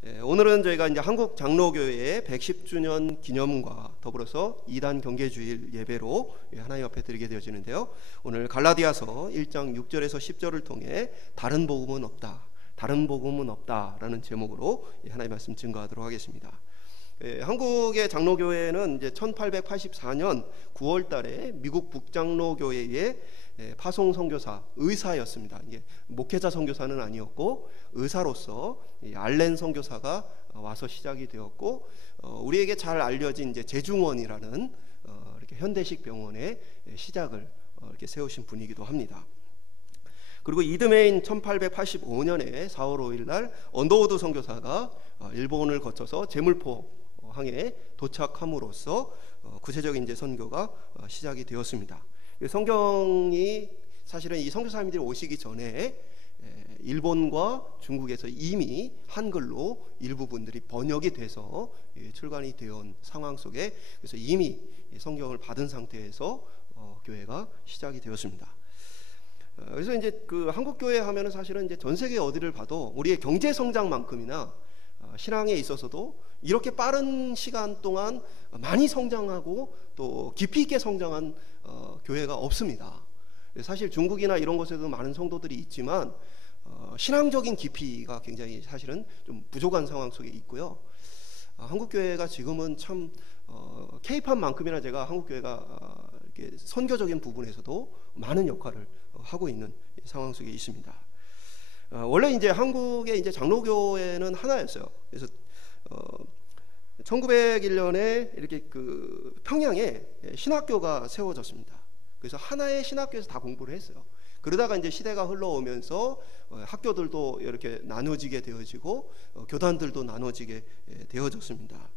오늘은 저희가 이제 한국 장로교회의 110주년 기념과 더불어서 이단 경계주일 예배로 하나님 앞에 드리게 되어지는데요. 오늘 갈라디아서 1장 6절에서 10절을 통해 다른 복음은 없다, 다른 복음은 없다라는 제목으로 하나님 말씀 증거하도록 하겠습니다. 한국의 장로교회는 이제 1884년 9월 달에 미국 북장로교회의 파송 선교사, 의사였습니다. 이게 목회자 선교사는 아니었고 의사로서 알렌 선교사가 와서 시작이 되었고, 우리에게 잘 알려진 이제 제중원이라는 이렇게 현대식 병원의 시작을 이렇게 세우신 분이기도 합니다. 그리고 이듬해인 1885년에 4월 5일 날 언더우드 선교사가 일본을 거쳐서 제물포 항에 도착함으로써 구체적인 이제 선교가 시작이 되었습니다. 성경이 사실은 이 선교사님들이 오시기 전에 일본과 중국에서 이미 한글로 일부분들이 번역이 돼서 출간이 되어온 상황 속에, 그래서 이미 성경을 받은 상태에서 교회가 시작이 되었습니다. 그래서 이제 그 한국 교회 하면은 사실은 이제 전 세계 어디를 봐도 우리의 경제 성장만큼이나 신앙에 있어서도 이렇게 빠른 시간 동안 많이 성장하고 또 깊이 있게 성장한 교회가 없습니다. 사실 중국이나 이런 곳에도 많은 성도들이 있지만 신앙적인 깊이가 굉장히 사실은 좀 부족한 상황 속에 있고요. 한국 교회가 지금은 참 K-팝만큼이나 제가 한국 교회가 이렇게 선교적인 부분에서도 많은 역할을 하고 있는 상황 속에 있습니다. 원래 이제 한국의 이제 장로교회는 하나였어요. 그래서 1901년에 이렇게 그 평양에 신학교가 세워졌습니다. 그래서 하나의 신학교에서 다 공부를 했어요. 그러다가 이제 시대가 흘러오면서 학교들도 이렇게 나눠지게 되어지고 교단들도 나눠지게 되어졌습니다.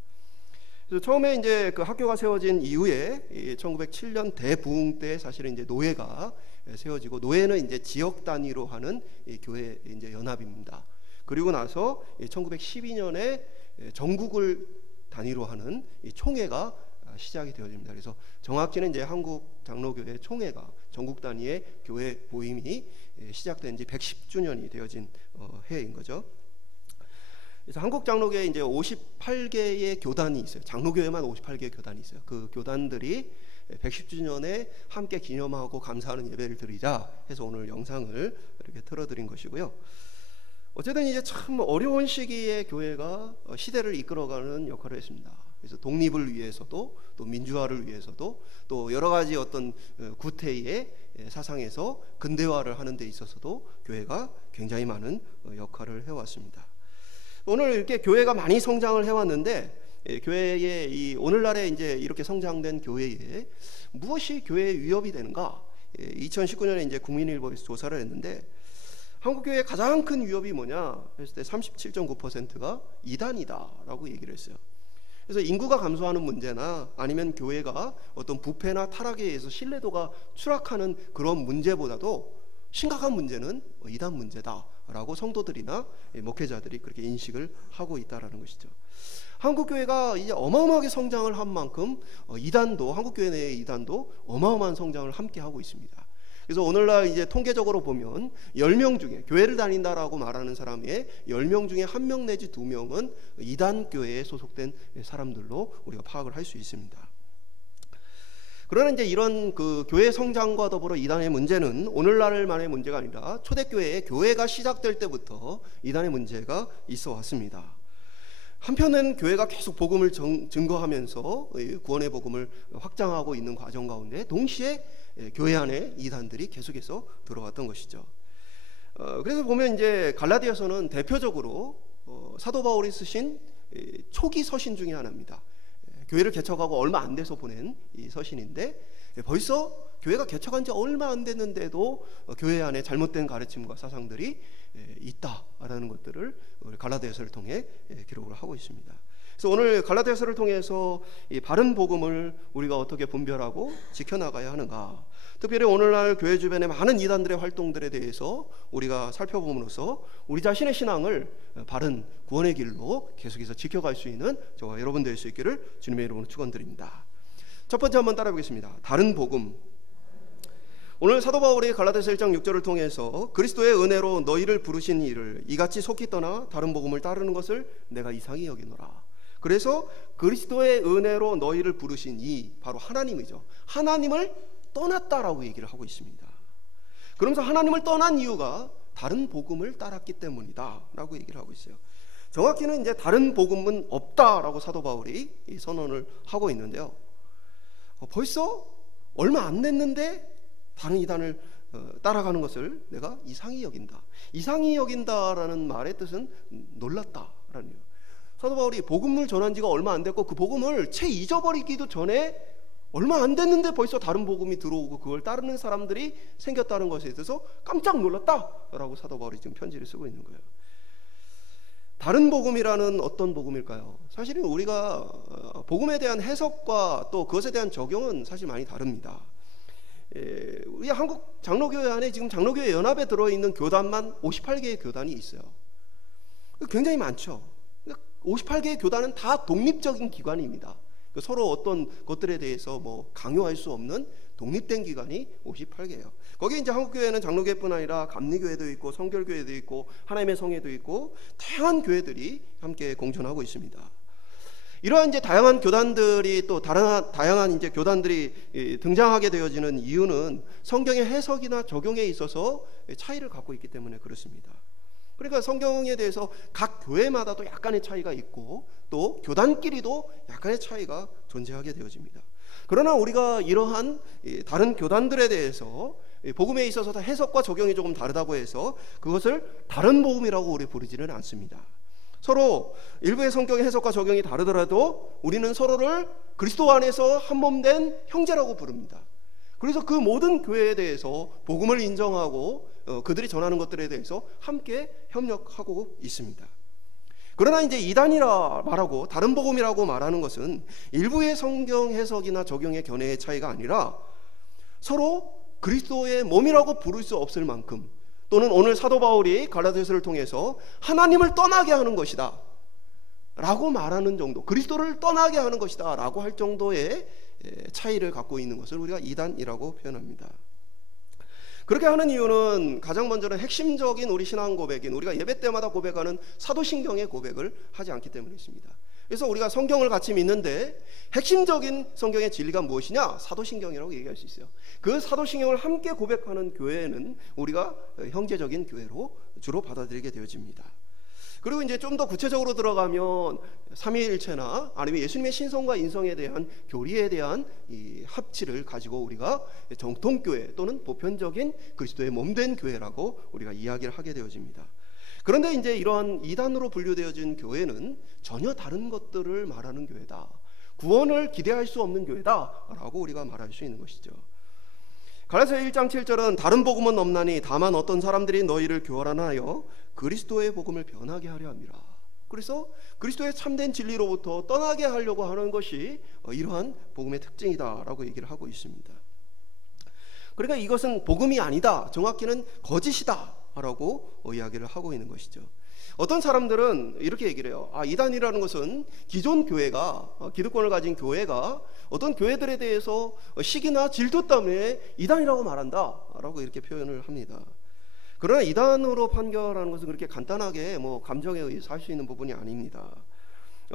그래서 처음에 이제 그 학교가 세워진 이후에 1907년 대부흥 때 사실은 이제 노회가 세워지고, 노회는 이제 지역 단위로 하는 교회 이제 연합입니다. 그리고 나서 1912년에 전국을 단위로 하는 총회가 시작이 되어집니다. 그래서 정확히는 이제 한국 장로교회 총회가 전국 단위의 교회 모임이 시작된 지 110주년이 되어진 해인 거죠. 그래서 한국 장로교회에 이제 58개의 교단이 있어요. 장로교회만 58개의 교단이 있어요. 그 교단들이 110주년에 함께 기념하고 감사하는 예배를 드리자 해서 오늘 영상을 이렇게 틀어드린 것이고요. 어쨌든 이제 참 어려운 시기에 교회가 시대를 이끌어가는 역할을 했습니다. 그래서 독립을 위해서도 또 민주화를 위해서도 또 여러 가지 어떤 구태의 사상에서 근대화를 하는 데 있어서도 교회가 굉장히 많은 역할을 해왔습니다. 오늘 이렇게 교회가 많이 성장을 해왔는데, 교회의 이 오늘날에 이제 이렇게 성장된 교회에 무엇이 교회의 위협이 되는가? 2019년에 이제 국민일보에서 조사를 했는데 한국 교회의 가장 큰 위협이 뭐냐 했을 때 37.9%가 이단이다라고 얘기를 했어요. 그래서 인구가 감소하는 문제나 아니면 교회가 어떤 부패나 타락에 의해서 신뢰도가 추락하는 그런 문제보다도 심각한 문제는 이단 문제다라고 성도들이나 목회자들이 그렇게 인식을 하고 있다라는 것이죠. 한국 교회가 이제 어마어마하게 성장을 한 만큼 이단도, 한국 교회 내의 이단도 어마어마한 성장을 함께 하고 있습니다. 그래서 오늘날 이제 통계적으로 보면 10명 중에, 교회를 다닌다라고 말하는 사람의 10명 중에 1명 내지 2명은 이단 교회에 소속된 사람들로 우리가 파악을 할 수 있습니다. 그러나 이제 이런 그 교회 성장과 더불어 이단의 문제는 오늘날만의 문제가 아니라 초대교회의 교회가 시작될 때부터 이단의 문제가 있어 왔습니다. 한편은 교회가 계속 복음을 증거하면서 구원의 복음을 확장하고 있는 과정 가운데 동시에 교회 안에 이단들이 계속해서 들어왔던 것이죠. 그래서 보면 이제 갈라디아서는 대표적으로 사도 바울이 쓰신 초기 서신 중에 하나입니다. 교회를 개척하고 얼마 안 돼서 보낸 이 서신인데, 벌써 교회가 개척한 지 얼마 안 됐는데도 교회 안에 잘못된 가르침과 사상들이 있다라는 것들을 갈라디아서를 통해 기록을 하고 있습니다. 그래서 오늘 갈라디아서를 통해서 이 바른 복음을 우리가 어떻게 분별하고 지켜나가야 하는가, 특별히 오늘날 교회 주변의 많은 이단들의 활동들에 대해서 우리가 살펴봄으로써 우리 자신의 신앙을 바른 구원의 길로 계속해서 지켜갈 수 있는 저와 여러분 될 수 있기를 주님의 이름으로 축원드립니다. 첫 번째 한번 따라 보겠습니다. 다른 복음. 오늘 사도 바울이 갈라디아서 1장 6절을 통해서 그리스도의 은혜로 너희를 부르신 이를 이같이 속히 떠나 다른 복음을 따르는 것을 내가 이상히 여기노라. 그래서 그리스도의 은혜로 너희를 부르신 이 바로 하나님이죠. 하나님을 떠났다라고 얘기를 하고 있습니다. 그러면서 하나님을 떠난 이유가 다른 복음을 따랐기 때문이다 라고 얘기를 하고 있어요. 정확히는 이제 다른 복음은 없다라고 사도 바울이 이 선언을 하고 있는데요. 벌써 얼마 안 됐는데 다른 이단을 따라가는 것을 내가 이상히 여긴다. 이상히 여긴다라는 말의 뜻은 놀랐다라는 거예요. 사도 바울이 복음을 전한 지가 얼마 안 됐고 그 복음을 채 잊어버리기도 전에 얼마 안 됐는데 벌써 다른 복음이 들어오고 그걸 따르는 사람들이 생겼다는 것에 대해서 깜짝 놀랐다라고 사도 바울이 지금 편지를 쓰고 있는 거예요. 다른 복음이라는 어떤 복음일까요? 사실은 우리가 복음에 대한 해석과 또 그것에 대한 적용은 사실 많이 다릅니다. 우리 한국 장로교회 안에 지금 장로교회 연합에 들어있는 교단만 58개의 교단이 있어요. 굉장히 많죠. 58개의 교단은 다 독립적인 기관입니다. 서로 어떤 것들에 대해서 뭐 강요할 수 없는 독립된 기관이 58개예요. 거기 이제 한국교회는 장로교회뿐 아니라 감리교회도 있고 성결교회도 있고 하나님의 성회도 있고 다양한 교회들이 함께 공존하고 있습니다. 이러한 이제 다양한 교단들이 또 다양한 이제 교단들이 등장하게 되어지는 이유는 성경의 해석이나 적용에 있어서 차이를 갖고 있기 때문에 그렇습니다. 그러니까 성경에 대해서 각 교회마다도 약간의 차이가 있고 또 교단끼리도 약간의 차이가 존재하게 되어집니다. 그러나 우리가 이러한 다른 교단들에 대해서 복음에 있어서 해석과 적용이 조금 다르다고 해서 그것을 다른 복음이라고 우리 부르지는 않습니다. 서로 일부의 성경의 해석과 적용이 다르더라도 우리는 서로를 그리스도 안에서 한 몸 된 형제라고 부릅니다. 그래서 그 모든 교회에 대해서 복음을 인정하고 그들이 전하는 것들에 대해서 함께 협력하고 있습니다. 그러나 이제 이단이라 말하고 다른 복음이라고 말하는 것은 일부의 성경 해석이나 적용의 견해의 차이가 아니라 서로 그리스도의 몸이라고 부를 수 없을 만큼 또는 오늘 사도 바울이 갈라디아서를 통해서 하나님을 떠나게 하는 것이다 라고 말하는 정도, 그리스도를 떠나게 하는 것이다 라고 할 정도의 차이를 갖고 있는 것을 우리가 이단이라고 표현합니다. 그렇게 하는 이유는 가장 먼저는 핵심적인 우리 신앙 고백인 우리가 예배 때마다 고백하는 사도신경의 고백을 하지 않기 때문에 있습니다. 그래서 우리가 성경을 같이 믿는데 핵심적인 성경의 진리가 무엇이냐? 사도신경이라고 얘기할 수 있어요. 그 사도신경을 함께 고백하는 교회는 우리가 형제적인 교회로 주로 받아들이게 되어집니다. 그리고 이제 좀 더 구체적으로 들어가면 삼위일체나 아니면 예수님의 신성과 인성에 대한 교리에 대한 이 합치를 가지고 우리가 정통교회 또는 보편적인 그리스도의 몸된 교회라고 우리가 이야기를 하게 되어집니다. 그런데 이제 이러한 이단으로 분류되어진 교회는 전혀 다른 것들을 말하는 교회다. 구원을 기대할 수 없는 교회다라고 우리가 말할 수 있는 것이죠. 갈라디아서 1장 7절은 다른 복음은 없나니 다만 어떤 사람들이 너희를 교활하여 그리스도의 복음을 변하게 하려 함이라. 그래서 그리스도의 참된 진리로부터 떠나게 하려고 하는 것이 이러한 복음의 특징이다라고 얘기를 하고 있습니다. 그러니까 이것은 복음이 아니다, 정확히는 거짓이다라고 이야기를 하고 있는 것이죠. 어떤 사람들은 이렇게 얘기를 해요. 이단이라는 것은 기존 교회가, 기득권을 가진 교회가 어떤 교회들에 대해서 시기나 질투 때문에 이단이라고 말한다 라고 이렇게 표현을 합니다. 그러나 이단으로 판결하는 것은 그렇게 간단하게 감정에 의해서 할 수 있는 부분이 아닙니다.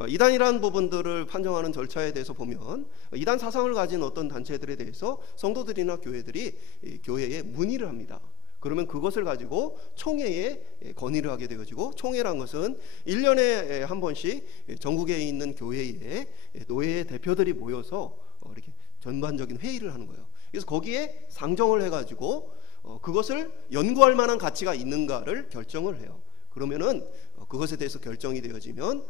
이단이라는 부분들을 판정하는 절차에 대해서 보면 이단 사상을 가진 어떤 단체들에 대해서 성도들이나 교회들이 교회에 문의를 합니다. 그러면 그것을 가지고 총회에 건의를 하게 되어지고, 총회란 것은 1년에 한 번씩 전국에 있는 교회에 노회의 대표들이 모여서 이렇게 전반적인 회의를 하는 거예요. 그래서 거기에 상정을 해가지고 그것을 연구할 만한 가치가 있는가를 결정을 해요. 그러면은 그것에 대해서 결정이 되어지면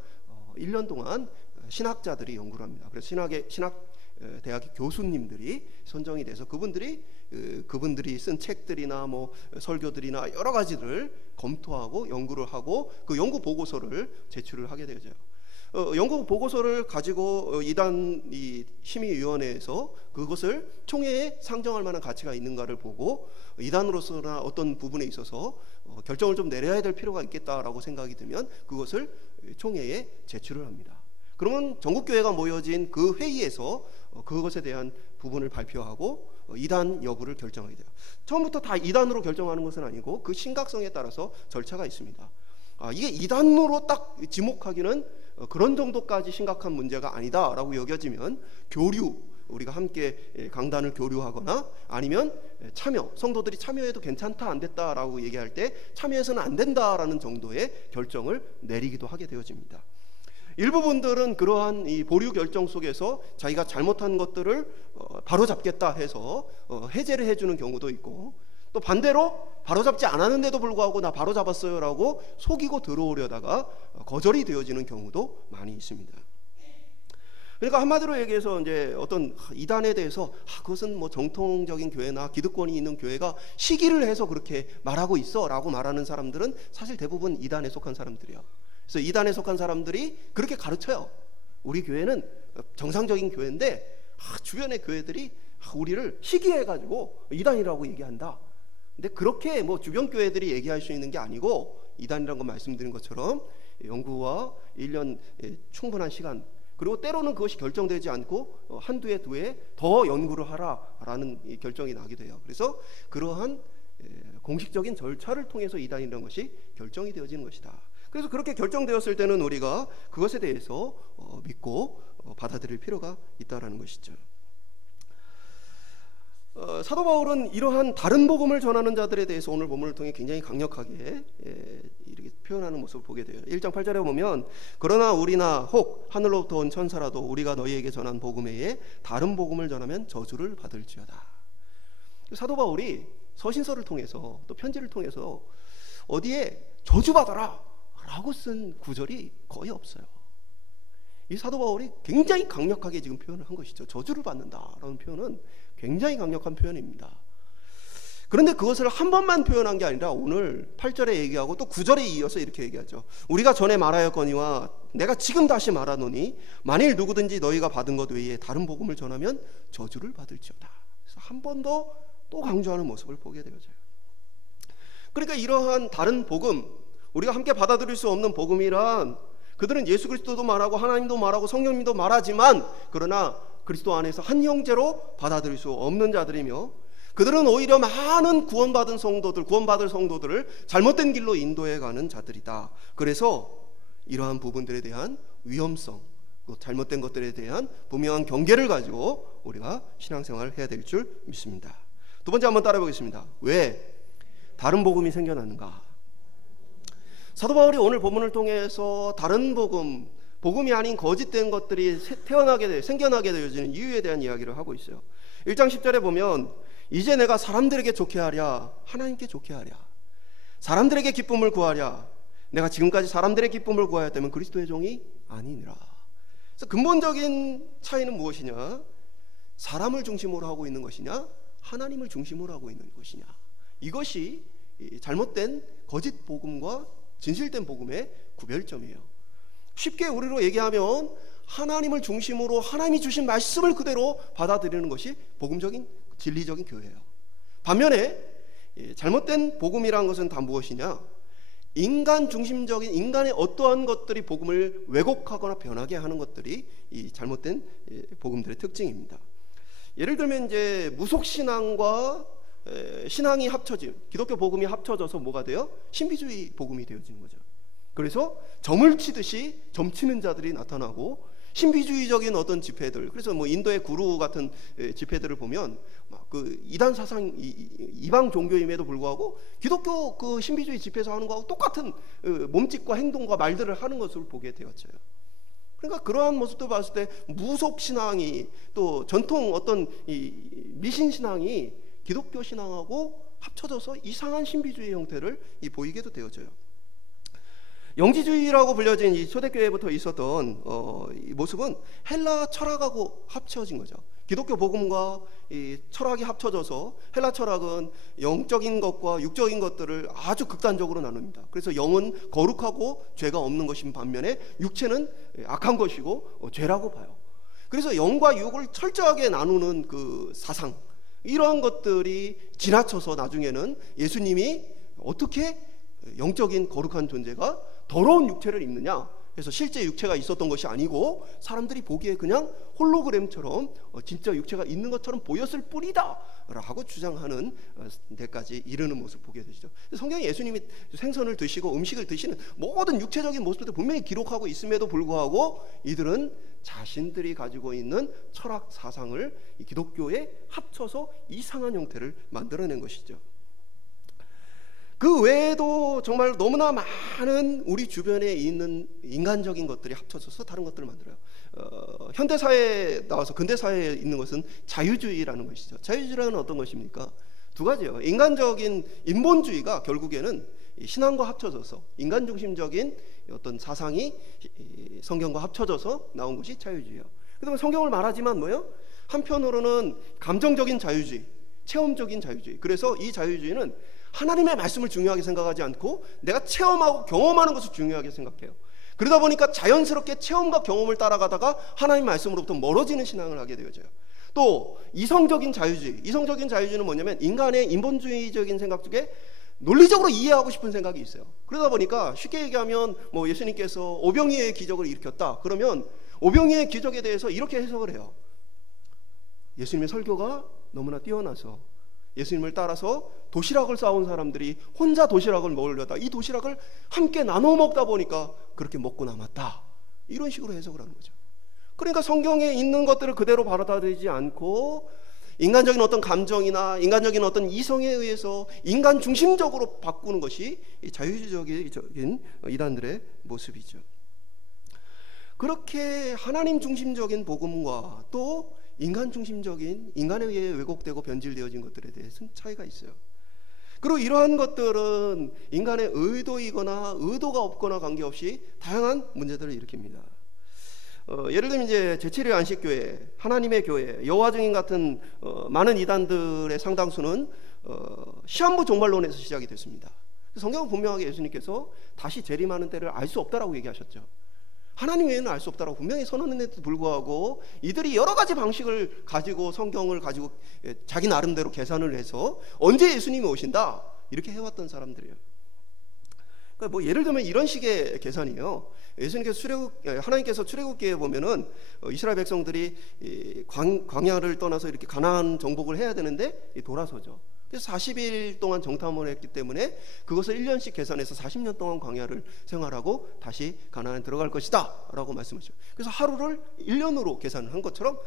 1년 동안 신학자들이 연구를 합니다. 그래서 신학대학의 교수님들이 선정이 돼서 그분들이 쓴 책들이나 설교들이나 여러 가지를 검토하고 연구를 하고 그 연구 보고서를 제출을 하게 되죠. 연구 보고서를 가지고 이단 심의위원회에서 그것을 총회에 상정할 만한 가치가 있는가를 보고 이단으로서나 어떤 부분에 있어서 결정을 좀 내려야 될 필요가 있겠다라고 생각이 들면 그것을 총회에 제출을 합니다. 그러면 전국교회가 모여진 그 회의에서 그것에 대한 부분을 발표하고 이단 여부를 결정하게 돼요. 처음부터 다 이단으로 결정하는 것은 아니고 그 심각성에 따라서 절차가 있습니다. 이게 이단으로 딱 지목하기는 그런 정도까지 심각한 문제가 아니다라고 여겨지면 교류, 우리가 함께 강단을 교류하거나 아니면 참여, 성도들이 참여해도 괜찮다 안 됐다라고 얘기할 때 참여해서는 안 된다라는 정도의 결정을 내리기도 하게 되어집니다. 일부 분들은 그러한 이 보류 결정 속에서 자기가 잘못한 것들을 바로잡겠다 해서 해제를 해주는 경우도 있고, 또 반대로 바로잡지 않았는데도 불구하고 나 바로잡았어요 라고 속이고 들어오려다가 거절이 되어지는 경우도 많이 있습니다. 그러니까 한마디로 얘기해서 이제 어떤 이단에 대해서 그것은 뭐 정통적인 교회나 기득권이 있는 교회가 시기를 해서 그렇게 말하고 있어 라고 말하는 사람들은 사실 대부분 이단에 속한 사람들이에요. 그래서 이단에 속한 사람들이 그렇게 가르쳐요. 우리 교회는 정상적인 교회인데 주변의 교회들이 우리를 시기해가지고 이단이라고 얘기한다. 근데 그렇게 뭐 주변 교회들이 얘기할 수 있는 게 아니고, 이단이라는 거 말씀드린 것처럼 연구와 1년 충분한 시간, 그리고 때로는 그것이 결정되지 않고 한두 해, 두 해 더 연구를 하라는 결정이 나게 돼요. 그래서 그러한 공식적인 절차를 통해서 이단이라는 것이 결정이 되어지는 것이다. 그래서 그렇게 결정되었을 때는 우리가 그것에 대해서 믿고 받아들일 필요가 있다라는 것이죠. 사도 바울은 이러한 다른 복음을 전하는 자들에 대해서 오늘 본문을 통해 굉장히 강력하게 이렇게 표현하는 모습을 보게 돼요. 1장 8절에 보면 그러나 우리나 혹 하늘로부터 온 천사라도 우리가 너희에게 전한 복음 외에 다른 복음을 전하면 저주를 받을지어다. 사도 바울이 서신서를 통해서 또 편지를 통해서 어디에 저주받아라 라고 쓴 구절이 거의 없어요. 이 사도 바울이 굉장히 강력하게 지금 표현을 한 것이죠. 저주를 받는다라는 표현은 굉장히 강력한 표현입니다. 그런데 그것을 한 번만 표현한 게 아니라 오늘 8절에 얘기하고 또 9절에 이어서 이렇게 얘기하죠. 우리가 전에 말하였거니와 내가 지금 다시 말하노니 만일 누구든지 너희가 받은 것 외에 다른 복음을 전하면 저주를 받을지어다. 그래서 한 번 더 또 강조하는 모습을 보게 되어져요. 그러니까 이러한 다른 복음, 우리가 함께 받아들일 수 없는 복음이란, 그들은 예수 그리스도도 말하고 하나님도 말하고 성령님도 말하지만 그러나 그리스도 안에서 한 형제로 받아들일 수 없는 자들이며, 그들은 오히려 많은 구원받은 성도들, 구원받을 성도들을 잘못된 길로 인도해가는 자들이다. 그래서 이러한 부분들에 대한 위험성, 또 잘못된 것들에 대한 분명한 경계를 가지고 우리가 신앙생활을 해야 될 줄 믿습니다. 두 번째 한번 따라해 보겠습니다. 왜 다른 복음이 생겨나는가? 사도 바울이 오늘 본문을 통해서 다른 복음이 아닌 거짓된 것들이 생겨나게 되어지는 이유에 대한 이야기를 하고 있어요. 1장 10절에 보면 이제 내가 사람들에게 좋게 하랴 하나님께 좋게 하랴, 사람들에게 기쁨을 구하랴 내가 지금까지 사람들의 기쁨을 구하였다면 그리스도의 종이 아니니라. 그래서 근본적인 차이는 무엇이냐? 사람을 중심으로 하고 있는 것이냐, 하나님을 중심으로 하고 있는 것이냐. 이것이 잘못된 거짓 복음과 진실된 복음의 구별점이에요. 쉽게 우리로 얘기하면 하나님을 중심으로 하나님이 주신 말씀을 그대로 받아들이는 것이 복음적인 진리적인 교회예요. 반면에 잘못된 복음이라는 것은 다 무엇이냐? 인간 중심적인, 인간의 어떠한 것들이 복음을 왜곡하거나 변하게 하는 것들이 이 잘못된 복음들의 특징입니다. 예를 들면 이제 무속신앙과 신앙이 기독교 복음이 합쳐져서 뭐가 돼요? 신비주의 복음이 되어지는 거죠. 그래서 점을 치듯이 점치는 자들이 나타나고 신비주의적인 어떤 집회들, 그래서 뭐 인도의 구루 같은 집회들을 보면 막 그 이단 사상, 이방 종교임에도 불구하고 기독교 그 신비주의 집회에서 하는 거하고 똑같은 몸짓과 행동과 말들을 하는 것을 보게 되었죠. 그러니까 그러한 모습도 봤을 때 무속 신앙이 또 전통 어떤 이 미신 신앙이 기독교 신앙하고 합쳐져서 이상한 신비주의 형태를 보이게도 되어져요. 영지주의라고 불려진 이 초대교회부터 있었던 이 모습은 헬라 철학하고 합쳐진 거죠. 기독교 복음과 이 철학이 합쳐져서 헬라 철학은 영적인 것과 육적인 것들을 아주 극단적으로 나눕니다. 그래서 영은 거룩하고 죄가 없는 것인 반면에 육체는 악한 것이고 죄라고 봐요. 그래서 영과 육을 철저하게 나누는 그 사상, 이러한 것들이 지나쳐서 나중에는 예수님이 어떻게 영적인 거룩한 존재가 더러운 육체를 입느냐, 그래서 실제 육체가 있었던 것이 아니고 사람들이 보기에 그냥 홀로그램처럼 진짜 육체가 있는 것처럼 보였을 뿐이다 라고 주장하는 데까지 이르는 모습 보게 되죠. 성경에 예수님이 생선을 드시고 음식을 드시는 모든 육체적인 모습들 분명히 기록하고 있음에도 불구하고 이들은 자신들이 가지고 있는 철학 사상을 이 기독교에 합쳐서 이상한 형태를 만들어낸 것이죠. 그 외에도 정말 너무나 많은 우리 주변에 있는 인간적인 것들이 합쳐져서 다른 것들을 만들어요. 현대사회에 나와서 근대사회에 있는 것은 자유주의라는 것이죠. 자유주의라는 어떤 것입니까? 두 가지예요. 인간적인 인본주의가 결국에는 신앙과 합쳐져서 인간중심적인 어떤 사상이 성경과 합쳐져서 나온 것이 자유주의예요. 그다음에 성경을 말하지만 뭐예요? 한편으로는 감정적인 자유주의, 체험적인 자유주의. 그래서 이 자유주의는 하나님의 말씀을 중요하게 생각하지 않고 내가 체험하고 경험하는 것을 중요하게 생각해요. 그러다 보니까 자연스럽게 체험과 경험을 따라가다가 하나님 말씀으로부터 멀어지는 신앙을 하게 되어져요. 또 이성적인 자유주의, 이성적인 자유주의는 뭐냐면 인간의 인본주의적인 생각 중에 논리적으로 이해하고 싶은 생각이 있어요. 그러다 보니까 쉽게 얘기하면 뭐 예수님께서 오병이의 기적을 일으켰다 그러면 오병이의 기적에 대해서 이렇게 해석을 해요. 예수님의 설교가 너무나 뛰어나서 예수님을 따라서 도시락을 싸온 사람들이 혼자 도시락을 먹으려다 이 도시락을 함께 나눠 먹다 보니까 그렇게 먹고 남았다. 이런 식으로 해석을 하는 거죠. 그러니까 성경에 있는 것들을 그대로 받아들이지 않고 인간적인 어떤 감정이나 인간적인 어떤 이성에 의해서 인간 중심적으로 바꾸는 것이 자유주의적인 이단들의 모습이죠. 그렇게 하나님 중심적인 복음과 또 인간 중심적인 인간에 의해 왜곡되고 변질되어진 것들에 대해서는 차이가 있어요. 그리고 이러한 것들은 인간의 의도이거나 의도가 없거나 관계없이 다양한 문제들을 일으킵니다. 예를 들면 이제 제7일 안식교회, 하나님의 교회, 여호와 증인 같은 많은 이단들의 상당수는 시한부 종말론에서 시작이 됐습니다. 성경은 분명하게 예수님께서 다시 재림하는 때를 알 수 없다라고 얘기하셨죠. 하나님 외에는 알 수 없다라고 분명히 선언했는데도 불구하고 이들이 여러 가지 방식을 가지고 성경을 가지고 자기 나름대로 계산을 해서 언제 예수님이 오신다 이렇게 해왔던 사람들이에요. 그러니까 뭐 예를 들면 이런 식의 계산이에요. 예수님께서 하나님께서 출애굽기에 보면은 이스라엘 백성들이 광야를 떠나서 이렇게 가나안 정복을 해야 되는데 돌아서죠. 그래서 40일 동안 정탐을 했기 때문에 그것을 1년씩 계산해서 40년 동안 광야를 생활하고 다시 가나안에 들어갈 것이다 라고 말씀하셨죠. 그래서 하루를 1년으로 계산을 한 것처럼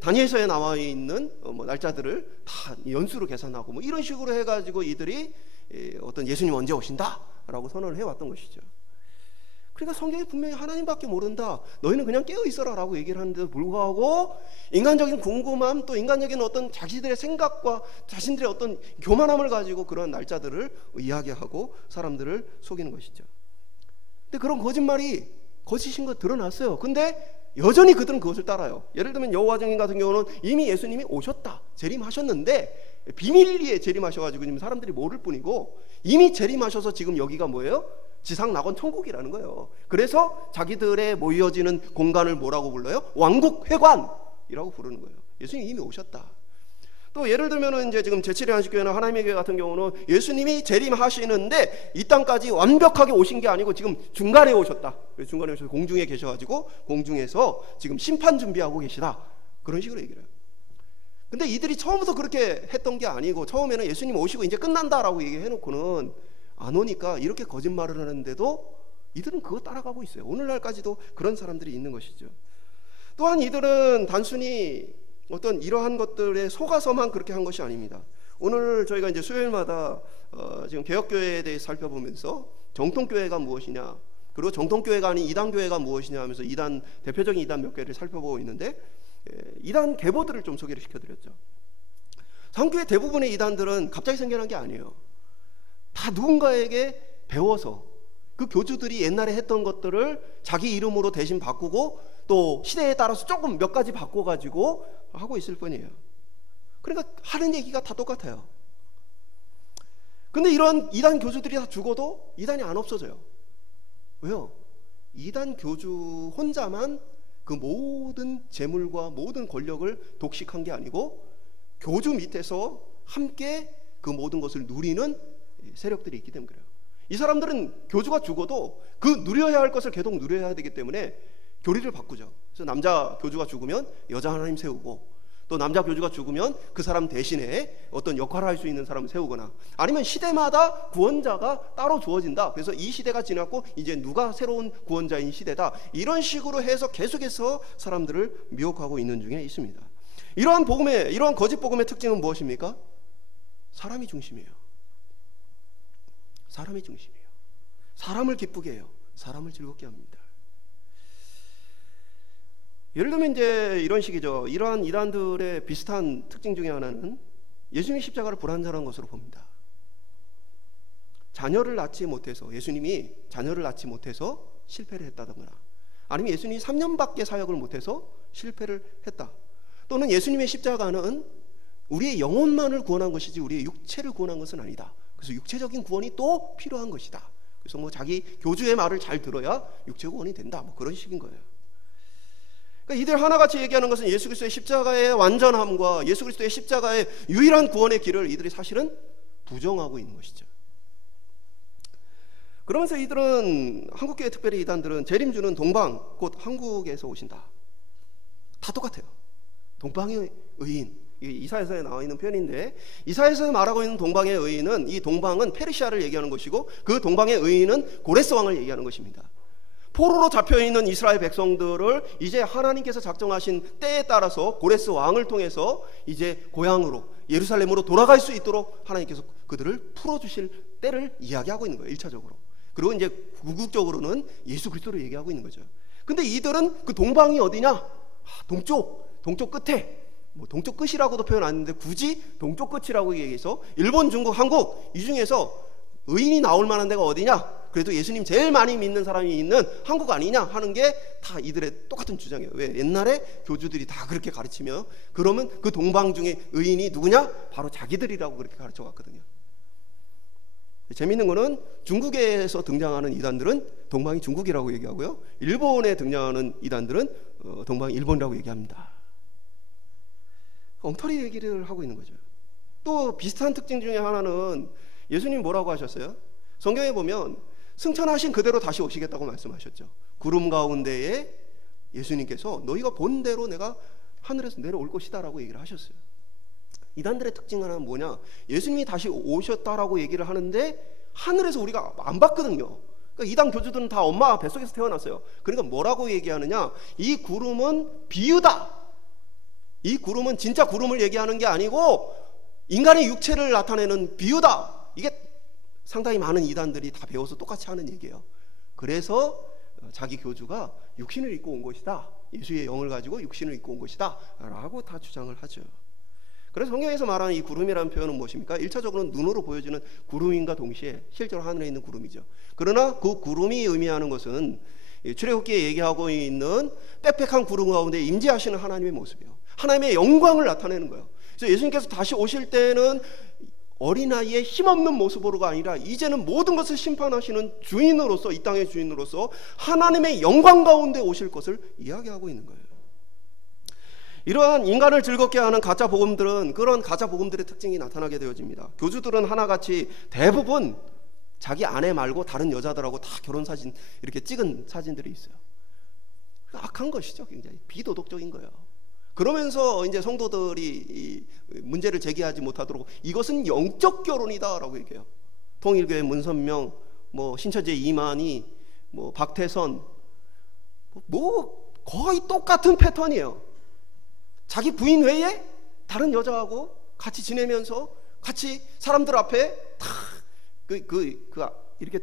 다니엘서에 나와 있는 날짜들을 다 연수로 계산하고 뭐 이런 식으로 해가지고 이들이 어떤 예수님 언제 오신다 라고 선언을 해왔던 것이죠. 그러니까 성경이 분명히 하나님밖에 모른다, 너희는 그냥 깨어있어라 라고 얘기를 하는데도 불구하고 인간적인 궁금함 또 인간적인 어떤 자신들의 생각과 자신들의 어떤 교만함을 가지고 그런 날짜들을 이야기하고 사람들을 속이는 것이죠. 근데 그런 거짓말이 거짓인 거 드러났어요. 근데 여전히 그들은 그것을 따라요. 예를 들면 여호와 증인 같은 경우는 이미 예수님이 오셨다, 재림하셨는데 비밀리에 재림하셔가지고 지금 사람들이 모를 뿐이고 이미 재림하셔서 지금 여기가 뭐예요? 지상 낙원 천국이라는 거예요. 그래서 자기들의 모여지는 공간을 뭐라고 불러요? 왕국회관이라고 부르는 거예요. 예수님이 이미 오셨다. 또 예를 들면은 이제 지금 제7일 안식교회나 하나님의 교회 같은 경우는 예수님이 재림하시는데 이 땅까지 완벽하게 오신 게 아니고 지금 중간에 오셨다. 중간에 오셔서 공중에 계셔가지고 공중에서 지금 심판 준비하고 계시다. 그런 식으로 얘기를 해요. 근데 이들이 처음부터 그렇게 했던 게 아니고 처음에는 예수님 오시고 이제 끝난다라고 얘기해놓고는 안 오니까 이렇게 거짓말을 하는데도 이들은 그거 따라가고 있어요. 오늘날까지도 그런 사람들이 있는 것이죠. 또한 이들은 단순히 어떤 이러한 것들에 속아서만 그렇게 한 것이 아닙니다. 오늘 저희가 이제 수요일마다 지금 개혁교회에 대해 살펴보면서 정통교회가 무엇이냐, 그리고 정통교회가 아닌 이단교회가 무엇이냐 하면서 이단, 대표적인 이단 몇 개를 살펴보고 있는데 이단 계보들을 좀 소개를 시켜드렸죠. 한교회 대부분의 이단들은 갑자기 생겨난 게 아니에요. 다 누군가에게 배워서 그 교주들이 옛날에 했던 것들을 자기 이름으로 대신 바꾸고 또 시대에 따라서 조금 몇 가지 바꿔가지고 하고 있을 뿐이에요. 그러니까 하는 얘기가 다 똑같아요. 근데 이런 이단 교주들이 다 죽어도 이단이 안 없어져요. 왜요? 이단 교주 혼자만 그 모든 재물과 모든 권력을 독식한 게 아니고 교주 밑에서 함께 그 모든 것을 누리는 세력들이 있기 때문에 그래요. 이 사람들은 교주가 죽어도 그 누려야 할 것을 계속 누려야 되기 때문에 교리를 바꾸죠. 그래서 남자 교주가 죽으면 여자 하나님 세우고, 또 남자 교주가 죽으면 그 사람 대신에 어떤 역할을 할 수 있는 사람을 세우거나, 아니면 시대마다 구원자가 따로 주어진다. 그래서 이 시대가 지났고 이제 누가 새로운 구원자인 시대다. 이런 식으로 해서 계속해서 사람들을 미혹하고 있는 중에 있습니다. 이러한 거짓 복음의 특징은 무엇입니까? 사람이 중심이에요. 사람이 중심이에요. 사람을 기쁘게 해요. 사람을 즐겁게 합니다. 예를 들면 이제 이런 식이죠. 이러한 이단들의 비슷한 특징 중에 하나는 예수님이 십자가를 불완전한 것으로 봅니다. 자녀를 낳지 못해서, 예수님이 자녀를 낳지 못해서 실패를 했다거나, 아니면 예수님이 3년밖에 사역을 못해서 실패를 했다. 또는 예수님의 십자가는 우리의 영혼만을 구원한 것이지 우리의 육체를 구원한 것은 아니다. 그래서 육체적인 구원이 또 필요한 것이다. 그래서 뭐 자기 교주의 말을 잘 들어야 육체 구원이 된다. 뭐 그런 식인 거예요. 그러니까 이들 하나같이 얘기하는 것은 예수 그리스도의 십자가의 완전함과 예수 그리스도의 십자가의 유일한 구원의 길을 이들이 사실은 부정하고 있는 것이죠. 그러면서 이들은, 한국교회 특별히 이단들은 재림주는 동방, 곧 한국에서 오신다. 다 똑같아요. 동방의 의인, 이사야서에 나와 있는 표현인데, 이사야서에 말하고 있는 동방의 의인은, 이 동방은 페르시아를 얘기하는 것이고, 그 동방의 의인은 고레스 왕을 얘기하는 것입니다. 포로로 잡혀있는 이스라엘 백성들을 이제 하나님께서 작정하신 때에 따라서 고레스 왕을 통해서 이제 고향으로, 예루살렘으로 돌아갈 수 있도록 하나님께서 그들을 풀어주실 때를 이야기하고 있는 거예요. 1차적으로. 그리고 이제 궁극적으로는 예수 그리스도를 얘기하고 있는 거죠. 근데 이들은 그 동방이 어디냐? 동쪽 끝에, 뭐 동쪽 끝이라고도 표현 안 했는데 굳이 동쪽 끝이라고 얘기해서 일본, 중국, 한국 이 중에서 의인이 나올 만한 데가 어디냐? 그래도 예수님 제일 많이 믿는 사람이 있는 한국 아니냐 하는 게 다 이들의 똑같은 주장이에요. 왜? 옛날에 교주들이 다 그렇게 가르치며, 그러면 그 동방 중에 의인이 누구냐? 바로 자기들이라고 그렇게 가르쳐 왔거든요. 재밌는 거는 중국에서 등장하는 이단들은 동방이 중국이라고 얘기하고요, 일본에 등장하는 이단들은 동방이 일본이라고 얘기합니다. 엉터리 얘기를 하고 있는 거죠. 또 비슷한 특징 중에 하나는, 예수님 뭐라고 하셨어요? 성경에 보면 승천하신 그대로 다시 오시겠다고 말씀하셨죠. 구름 가운데에 예수님께서 너희가 본 대로 내가 하늘에서 내려올 것이다 라고 얘기를 하셨어요. 이단들의 특징 하나는 뭐냐? 예수님이 다시 오셨다라고 얘기를 하는데 하늘에서 우리가 안 봤거든요. 그러니까 이단 교주들은 다 엄마 뱃속에서 태어났어요. 그러니까 뭐라고 얘기하느냐? 이 구름은 비유다. 이 구름은 진짜 구름을 얘기하는 게 아니고 인간의 육체를 나타내는 비유다. 이게 상당히 많은 이단들이 다 배워서 똑같이 하는 얘기예요. 그래서 자기 교주가 육신을 입고 온 것이다, 예수의 영을 가지고 육신을 입고 온 것이다 라고 다 주장을 하죠. 그래서 성경에서 말하는 이 구름이라는 표현은 무엇입니까? 1차적으로는 눈으로 보여지는 구름인과 동시에 실제로 하늘에 있는 구름이죠. 그러나 그 구름이 의미하는 것은 출애굽기에 얘기하고 있는 빽빽한 구름 가운데 임재하시는 하나님의 모습이에요. 하나님의 영광을 나타내는 거예요. 그래서 예수님께서 다시 오실 때는 어린아이의 힘없는 모습으로가 아니라 이제는 모든 것을 심판하시는 주인으로서, 이 땅의 주인으로서 하나님의 영광 가운데 오실 것을 이야기하고 있는 거예요. 이러한 인간을 즐겁게 하는 가짜 복음들은 그런 가짜 복음들의 특징이 나타나게 되어집니다. 교주들은 하나같이 대부분 자기 아내 말고 다른 여자들하고 다 결혼 사진 이렇게 찍은 사진들이 있어요. 악한 것이죠. 굉장히 비도덕적인 거예요. 그러면서 이제 성도들이 문제를 제기하지 못하도록 이것은 영적 결혼이다라고 얘기해요. 통일교회 문선명, 뭐 신처제 이만희, 뭐 박태선, 뭐 거의 똑같은 패턴이에요. 자기 부인 외에 다른 여자하고 같이 지내면서 같이 사람들 앞에 다 이렇게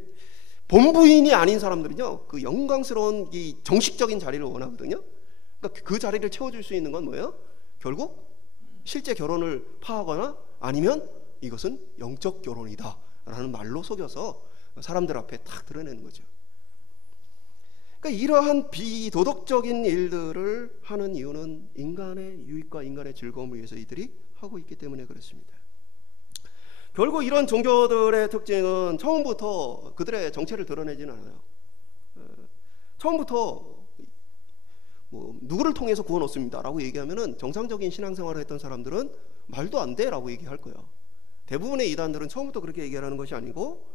본부인이 아닌 사람들은요, 그 영광스러운 이 정식적인 자리를 원하거든요. 그러니까 그 자리를 채워줄 수 있는 건 뭐예요? 결국 실제 결혼을 파하거나 아니면 이것은 영적 결혼이다 라는 말로 속여서 사람들 앞에 딱 드러내는 거죠. 그러니까 이러한 비도덕적인 일들을 하는 이유는 인간의 유익과 인간의 즐거움을 위해서 이들이 하고 있기 때문에 그렇습니다. 결국 이런 종교들의 특징은 처음부터 그들의 정체를 드러내지는 않아요. 처음부터 뭐 누구를 통해서 구원 얻습니다 라고 얘기하면은 정상적인 신앙생활을 했던 사람들은 말도 안 돼 라고 얘기할 거예요. 대부분의 이단들은 처음부터 그렇게 얘기하는 것이 아니고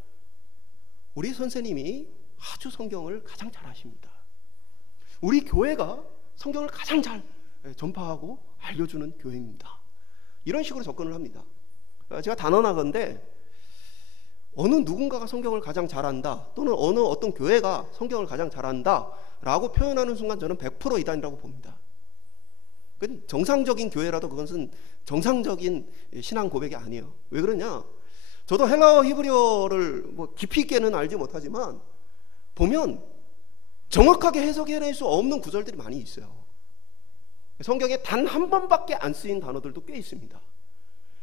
우리 선생님이 아주 성경을 가장 잘 아십니다. 우리 교회가 성경을 가장 잘 전파하고 알려주는 교회입니다. 이런 식으로 접근을 합니다. 제가 단언하건대 어느 누군가가 성경을 가장 잘한다, 또는 어떤 교회가 성경을 가장 잘한다 라고 표현하는 순간 저는 100% 이단이라고 봅니다. 정상적인 교회라도 그것은 정상적인 신앙 고백이 아니에요. 왜 그러냐? 저도 헬라어 히브리어를 뭐 깊이 있게는 알지 못하지만 보면 정확하게 해석해낼 수 없는 구절들이 많이 있어요. 성경에 단 한 번밖에 안 쓰인 단어들도 꽤 있습니다.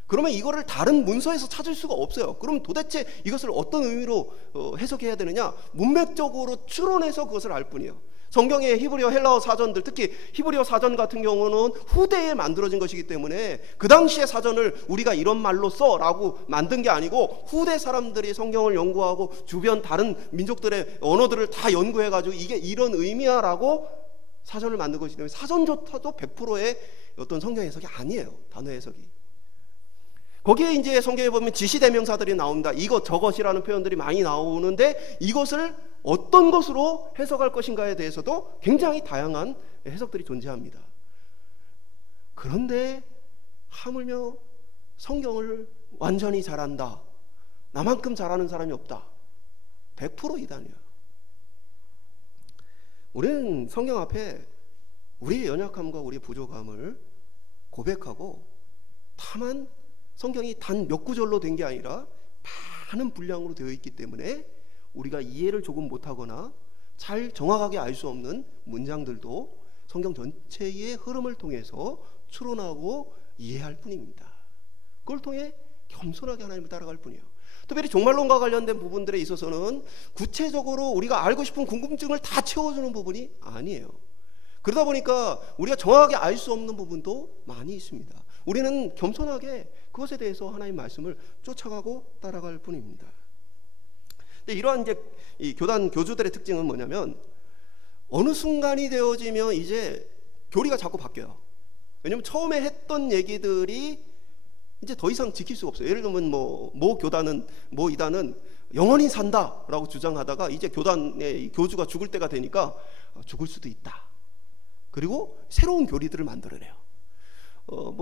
그러면 이거를 다른 문서에서 찾을 수가 없어요. 그럼 도대체 이것을 어떤 의미로 해석해야 되느냐? 문맥적으로 추론해서 그것을 알 뿐이에요. 성경의 히브리어, 헬라어 사전들, 특히 히브리어 사전 같은 경우는 후대에 만들어진 것이기 때문에 그 당시의 사전을 우리가 이런 말로 써라고 만든 게 아니고 후대 사람들이 성경을 연구하고 주변 다른 민족들의 언어들을 다 연구해가지고 이게 이런 의미야라고 사전을 만든 것이기 때문에 사전조차도 100%의 어떤 성경 해석이 아니에요. 단어 해석이. 거기에 이제 성경에 보면 지시대명사들이 나온다. 이것 저것이라는 표현들이 많이 나오는데 이것을 어떤 것으로 해석할 것인가에 대해서도 굉장히 다양한 해석들이 존재합니다. 그런데 하물며 성경을 완전히 잘한다, 나만큼 잘하는 사람이 없다, 100% 이단이야. 우리는 성경 앞에 우리의 연약함과 우리의 부족함을 고백하고, 다만 성경이 단 몇 구절로 된 게 아니라 많은 분량으로 되어 있기 때문에 우리가 이해를 조금 못하거나 잘 정확하게 알 수 없는 문장들도 성경 전체의 흐름을 통해서 추론하고 이해할 뿐입니다. 그걸 통해 겸손하게 하나님을 따라갈 뿐이에요. 특별히 종말론과 관련된 부분들에 있어서는 구체적으로 우리가 알고 싶은 궁금증을 다 채워주는 부분이 아니에요. 그러다 보니까 우리가 정확하게 알 수 없는 부분도 많이 있습니다. 우리는 겸손하게 그것에 대해서 하나님의 말씀을 쫓아가고 따라갈 뿐입니다. 근데 이러한 이제 이 교단 교주들의 특징은 뭐냐면, 어느 순간이 되어지면 이제 교리가 자꾸 바뀌어요. 왜냐면 처음에 했던 얘기들이 이제 더 이상 지킬 수가 없어요. 예를 들면 모 교단은, 모 이단은 영원히 산다라고 주장하다가 이제 교단의 교주가 죽을 때가 되니까 죽을 수도 있다. 그리고 새로운 교리들을 만들어내요.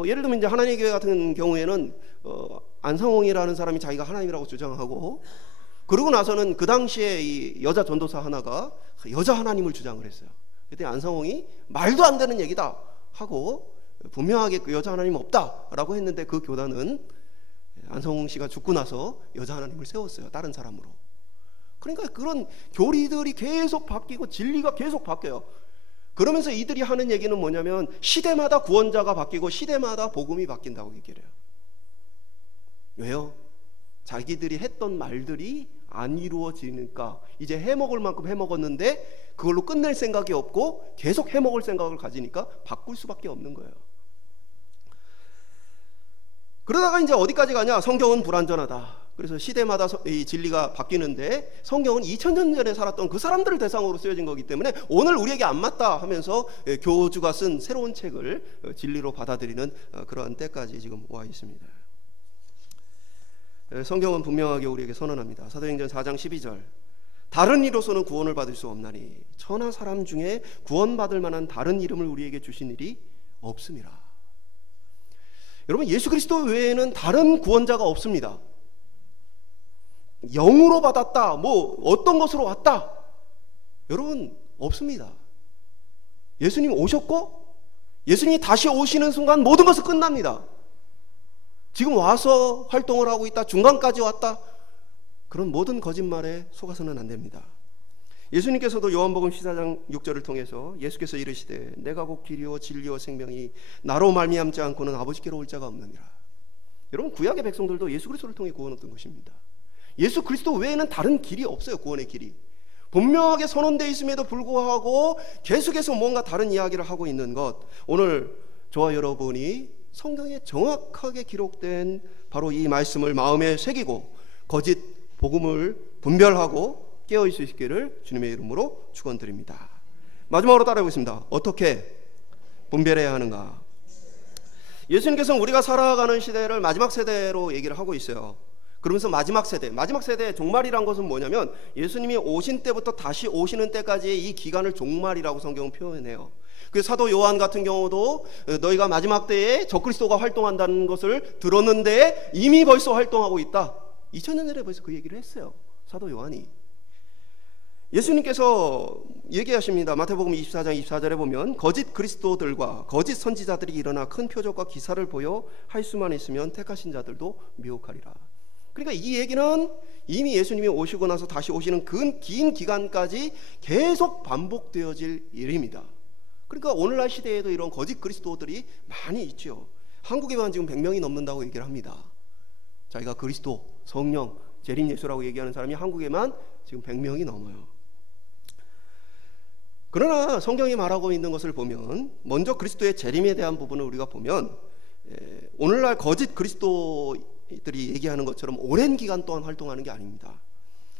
예를 들면 이제 하나님의 교회 같은 경우에는 안상홍이라는 사람이 자기가 하나님이라고 주장하고, 그러고 나서는 그 당시에 이 여자 전도사 하나가 여자 하나님을 주장을 했어요. 그때 안상홍이 말도 안 되는 얘기다 하고 분명하게 그 여자 하나님 없다라고 했는데, 그 교단은 안상홍 씨가 죽고 나서 여자 하나님을 세웠어요. 다른 사람으로. 그러니까 그런 교리들이 계속 바뀌고 진리가 계속 바뀌어요. 그러면서 이들이 하는 얘기는 뭐냐면, 시대마다 구원자가 바뀌고 시대마다 복음이 바뀐다고 얘기를 해요. 왜요? 자기들이 했던 말들이 안 이루어지니까 이제 해먹을 만큼 해먹었는데 그걸로 끝낼 생각이 없고 계속 해먹을 생각을 가지니까 바꿀 수밖에 없는 거예요. 그러다가 이제 어디까지 가냐? 성경은 불완전하다. 그래서 시대마다 이 진리가 바뀌는데 성경은 2000년 전에 살았던 그 사람들을 대상으로 쓰여진 거기 때문에 오늘 우리에게 안 맞다 하면서 교주가 쓴 새로운 책을 진리로 받아들이는 그러한 때까지 지금 와 있습니다. 성경은 분명하게 우리에게 선언합니다. 사도행전 4장 12절, 다른 이로서는 구원을 받을 수 없나니 천하 사람 중에 구원받을 만한 다른 이름을 우리에게 주신 일이 없음이라. 여러분, 예수 그리스도 외에는 다른 구원자가 없습니다. 영으로 받았다, 어떤 것으로 왔다, 여러분 없습니다. 예수님 오셨고 예수님이 다시 오시는 순간 모든 것은 끝납니다. 지금 와서 활동을 하고 있다, 중간까지 왔다, 그런 모든 거짓말에 속아서는 안 됩니다. 예수님께서도 요한복음 14장 6절을 통해서 예수께서 이르시되 내가 곧 길이요 진리요 생명이 나로 말미암지 않고는 아버지께로 올 자가 없느니라. 여러분, 구약의 백성들도 예수 그리스도를 통해 구원 얻은 것입니다. 예수 그리스도 외에는 다른 길이 없어요. 구원의 길이 분명하게 선언되어 있음에도 불구하고 계속해서 뭔가 다른 이야기를 하고 있는 것, 오늘 저와 여러분이 성경에 정확하게 기록된 바로 이 말씀을 마음에 새기고 거짓 복음을 분별하고 깨어있을 수 있기를 주님의 이름으로 축원드립니다. 마지막으로 따라해보겠습니다. 어떻게 분별해야 하는가? 예수님께서는 우리가 살아가는 시대를 마지막 세대로 얘기를 하고 있어요. 그러면서 마지막 세대 종말이란 것은 뭐냐면 예수님이 오신 때부터 다시 오시는 때까지의 이 기간을 종말이라고 성경은 표현해요. 그 사도 요한 같은 경우도 너희가 마지막 때에 적그리스도가 활동한다는 것을 들었는데 이미 벌써 활동하고 있다. 2000년 전에 벌써 그 얘기를 했어요. 사도 요한이. 예수님께서 얘기하십니다. 마태복음 24장 24절에 보면 거짓 그리스도들과 거짓 선지자들이 일어나 큰 표적과 기사를 보여 할 수만 있으면 택하신 자들도 미혹하리라. 그러니까 이 얘기는 이미 예수님이 오시고 나서 다시 오시는 그 긴 기간까지 계속 반복되어질 일입니다. 그러니까 오늘날 시대에도 이런 거짓 그리스도들이 많이 있죠. 한국에만 지금 100명이 넘는다고 얘기를 합니다. 자기가 그리스도, 성령, 재림 예수라고 얘기하는 사람이 한국에만 지금 100명이 넘어요. 그러나 성경이 말하고 있는 것을 보면 먼저 그리스도의 재림에 대한 부분을 우리가 보면 오늘날 거짓 그리스도들이 얘기하는 것처럼 오랜 기간 동안 활동하는 게 아닙니다.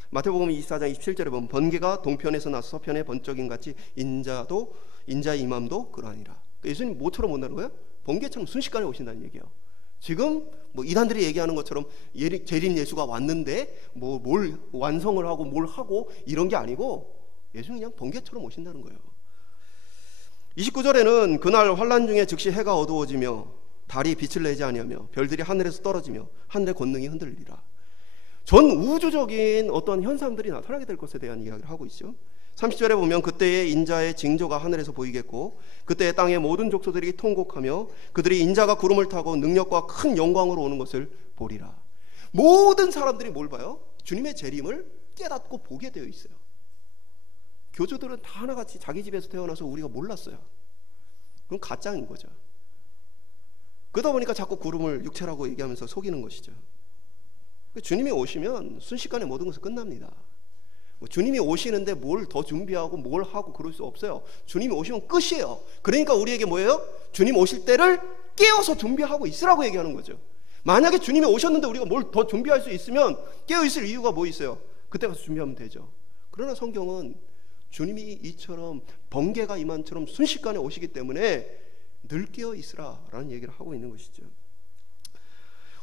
마태복음 24장 27절에 보면 번개가 동편에서 나서 서편에 번쩍임 같이 인자의 임함도 그러하니라. 예수님 뭐처럼 온다는 거예요? 번개처럼 순식간에 오신다는 얘기예요. 지금 뭐 이단들이 얘기하는 것처럼 재림 예수가 왔는데 뭘 완성을 하고 뭘 하고 이런 게 아니고 예수는 그냥 번개처럼 오신다는 거예요. 29절에는 그날 환난 중에 즉시 해가 어두워지며 달이 빛을 내지 아니하며 별들이 하늘에서 떨어지며 하늘의 권능이 흔들리라. 전 우주적인 어떤 현상들이 나타나게 될 것에 대한 이야기를 하고 있죠. 30절에 보면 그때의 인자의 징조가 하늘에서 보이겠고 그때의 땅의 모든 족속들이 통곡하며 그들이 인자가 구름을 타고 능력과 큰 영광으로 오는 것을 보리라. 모든 사람들이 뭘 봐요? 주님의 재림을 깨닫고 보게 되어 있어요. 교주들은 다 하나같이 자기 집에서 태어나서 우리가 몰랐어요. 그럼 가짜인 거죠. 그러다 보니까 자꾸 구름을 육체라고 얘기하면서 속이는 것이죠. 주님이 오시면 순식간에 모든 것은 끝납니다. 주님이 오시는데 뭘 더 준비하고 뭘 하고 그럴 수 없어요. 주님이 오시면 끝이에요. 그러니까 우리에게 뭐예요? 주님 오실 때를 깨어서 준비하고 있으라고 얘기하는 거죠. 만약에 주님이 오셨는데 우리가 뭘 더 준비할 수 있으면 깨어있을 이유가 뭐 있어요? 그때 가서 준비하면 되죠. 그러나 성경은 주님이 이처럼 번개가 이만처럼 순식간에 오시기 때문에 늘 깨어 있으라 라는 얘기를 하고 있는 것이죠.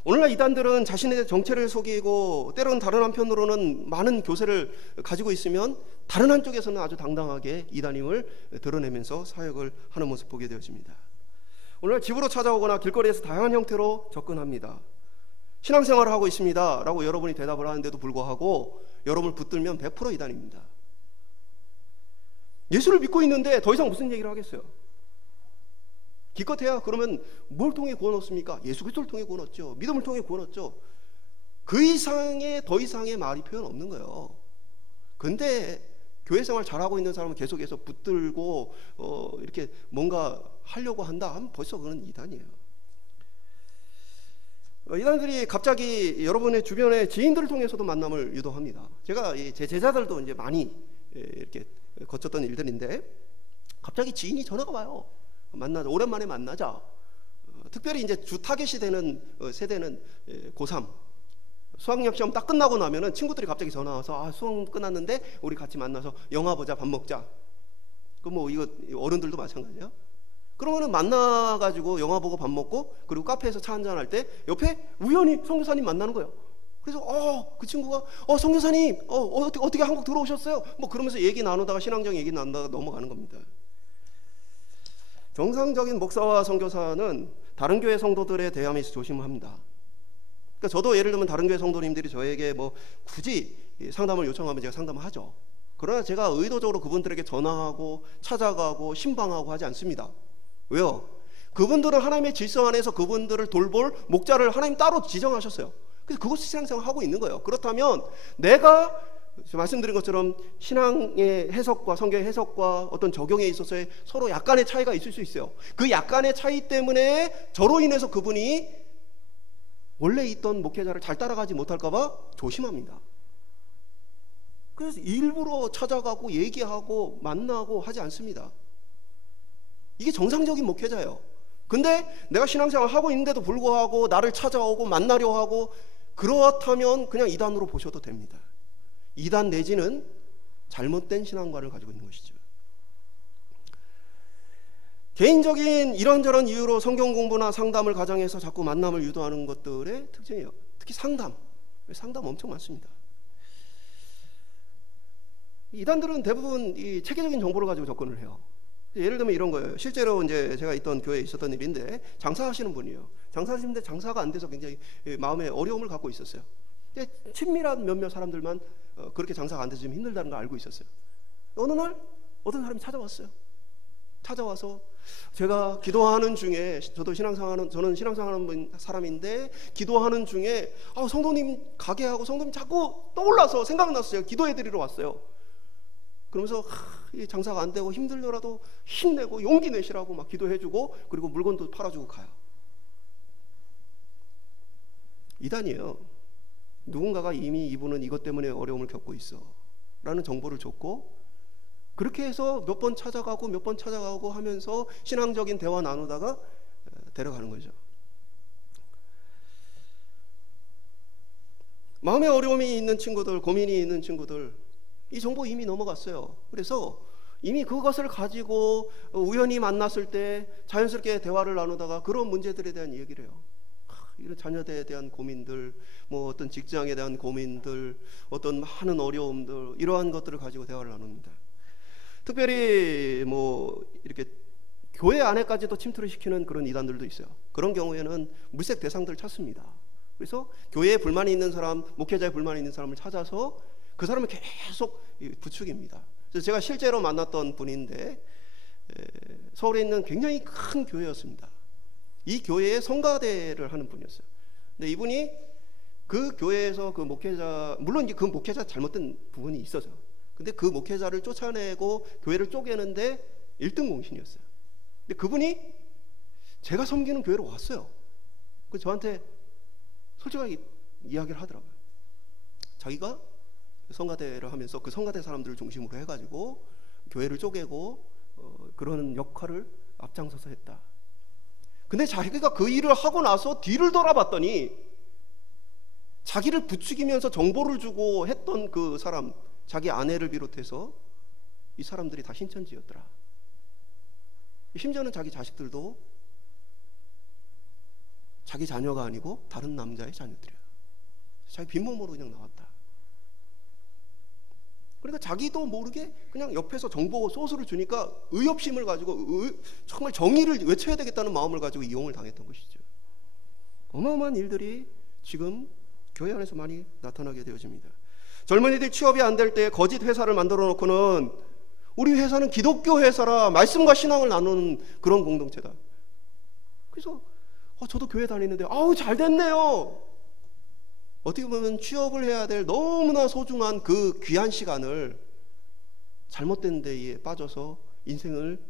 오늘날 이단들은 자신의 정체를 속이고 때로는 다른 한편으로는 많은 교세를 가지고 있으면 다른 한쪽에서는 아주 당당하게 이단임을 드러내면서 사역을 하는 모습 보게 되어집니다. 오늘날 집으로 찾아오거나 길거리에서 다양한 형태로 접근합니다. 신앙생활을 하고 있습니다 라고 여러분이 대답을 하는데도 불구하고 여러분을 붙들면 100% 이단입니다. 예수를 믿고 있는데 더 이상 무슨 얘기를 하겠어요? 기껏해야 그러면 뭘 통해 구원 얻습니까? 예수 그리스도를 통해 구원 얻죠. 믿음을 통해 구원 얻죠. 그 이상의 더 이상의 말이 표현 없는 거예요. 근데 교회 생활 잘하고 있는 사람은 계속해서 붙들고 이렇게 뭔가 하려고 한다 하면 벌써 그건 이단이에요. 이단들이 갑자기 여러분의 주변의 지인들을 통해서도 만남을 유도합니다. 제가 제 제자들도 이제 많이 이렇게 거쳤던 일들인데 갑자기 지인이 전화가 와요. 만나자, 오랜만에 만나자. 특별히 이제 주 타겟이 되는 세대는 고3 수학력 시험 딱 끝나고 나면은 친구들이 갑자기 전화 와서 수능 끝났는데 우리 같이 만나서 영화 보자, 밥 먹자. 그 뭐 이거 어른들도 마찬가지야. 그러면은 만나가지고 영화 보고 밥 먹고 그리고 카페에서 차 한잔 할 때 옆에 우연히 선교사님 만나는 거예요. 그래서 그 친구가 선교사님 어떻게 한국 들어오셨어요? 뭐 그러면서 얘기 나누다가 신앙적 얘기 나누다가 넘어가는 겁니다. 정상적인 목사와 선교사는 다른 교회 성도들에 대함에서 조심합니다. 그러니까 저도 예를 들면 다른 교회 성도님들이 저에게 뭐 굳이 상담을 요청하면 제가 상담을 하죠. 그러나 제가 의도적으로 그분들에게 전화하고 찾아가고 신방하고 하지 않습니다. 왜요? 그분들은 하나님의 질서 안에서 그분들을 돌볼 목자를 하나님 따로 지정하셨어요. 그래서 그것을 신앙생활 하고 있는 거예요. 그렇다면 내가 말씀드린 것처럼 신앙의 해석과 성경의 해석과 어떤 적용에 있어서의 서로 약간의 차이가 있을 수 있어요. 그 약간의 차이 때문에 저로 인해서 그분이 원래 있던 목회자를 잘 따라가지 못할까 봐 조심합니다. 그래서 일부러 찾아가고 얘기하고 만나고 하지 않습니다. 이게 정상적인 목회자예요. 근데 내가 신앙생활 하고 있는데도 불구하고 나를 찾아오고 만나려 하고 그렇다면 그냥 이단으로 보셔도 됩니다. 이단 내지는 잘못된 신앙관을 가지고 있는 것이죠. 개인적인 이런저런 이유로 성경 공부나 상담을 가장해서 자꾸 만남을 유도하는 것들의 특징이에요. 특히 상담. 상담 엄청 많습니다. 이단들은 대부분 이 체계적인 정보를 가지고 접근을 해요. 예를 들면 이런 거예요. 실제로 이제 제가 있던 교회에 있었던 일인데, 장사하시는 분이에요. 장사하시는데 장사가 안 돼서 굉장히 마음에 어려움을 갖고 있었어요. 근데 친밀한 몇몇 사람들만 그렇게 장사가 안 돼서 좀 힘들다는 걸 알고 있었어요. 어느 날 어떤 사람이 찾아왔어요. 찾아와서 제가 기도하는 중에, 저는 신앙생활하는 사람인데 기도하는 중에 성도님 가게하고 성도님 자꾸 떠올라서 생각났어요. 기도해드리러 왔어요. 그러면서 이 장사가 안 되고 힘들더라도 힘내고 용기 내시라고 막 기도해주고, 그리고 물건도 팔아주고 가요. 이단이에요. 누군가가 이미 이분은 이것 때문에 어려움을 겪고 있어 라는 정보를 줬고, 그렇게 해서 몇 번 찾아가고 하면서 신앙적인 대화 나누다가 데려가는 거죠. 마음의 어려움이 있는 친구들, 고민이 있는 친구들, 이 정보 이미 넘어갔어요. 그래서 이미 그것을 가지고 우연히 만났을 때 자연스럽게 대화를 나누다가 그런 문제들에 대한 얘기를 해요. 이런 자녀들에 대한 고민들, 뭐 어떤 직장에 대한 고민들, 어떤 많은 어려움들, 이러한 것들을 가지고 대화를 나눕니다. 특별히 뭐 이렇게 교회 안에까지도 침투를 시키는 그런 이단들도 있어요. 그런 경우에는 물색 대상들을 찾습니다. 그래서 교회에 불만이 있는 사람, 목회자에 불만이 있는 사람을 찾아서 그 사람을 계속 부추깁니다. 그래서 제가 실제로 만났던 분인데, 서울에 있는 굉장히 큰 교회였습니다. 이 교회에 성가대를 하는 분이었어요. 근데 이분이 그 교회에서 그 목회자, 물론 그 목회자 잘못된 부분이 있어서, 근데 그 목회자를 쫓아내고 교회를 쪼개는데 1등 공신이었어요. 근데 그분이 제가 섬기는 교회로 왔어요. 그 저한테 솔직하게 이야기를 하더라고요. 자기가 성가대를 하면서 그 성가대 사람들을 중심으로 해가지고 교회를 쪼개고 그런 역할을 앞장서서 했다. 근데 자기가 그 일을 하고 나서 뒤를 돌아봤더니 자기를 부추기면서 정보를 주고 했던 그 사람, 자기 아내를 비롯해서 이 사람들이 다 신천지였더라. 심지어는 자기 자식들도 자기 자녀가 아니고 다른 남자의 자녀들이야. 자기 빈몸으로 그냥 나왔다. 그러니까 자기도 모르게 그냥 옆에서 정보 소스를 주니까 의협심을 가지고 정말 정의를 외쳐야 되겠다는 마음을 가지고 이용을 당했던 것이죠. 어마어마한 일들이 지금 교회 안에서 많이 나타나게 되어집니다. 젊은이들 취업이 안 될 때 거짓 회사를 만들어 놓고는 우리 회사는 기독교 회사라 말씀과 신앙을 나누는 그런 공동체다. 그래서 저도 교회 다니는데 잘 됐네요. 어떻게 보면 취업을 해야 될 너무나 소중한 그 귀한 시간을 잘못된 데에 빠져서 인생을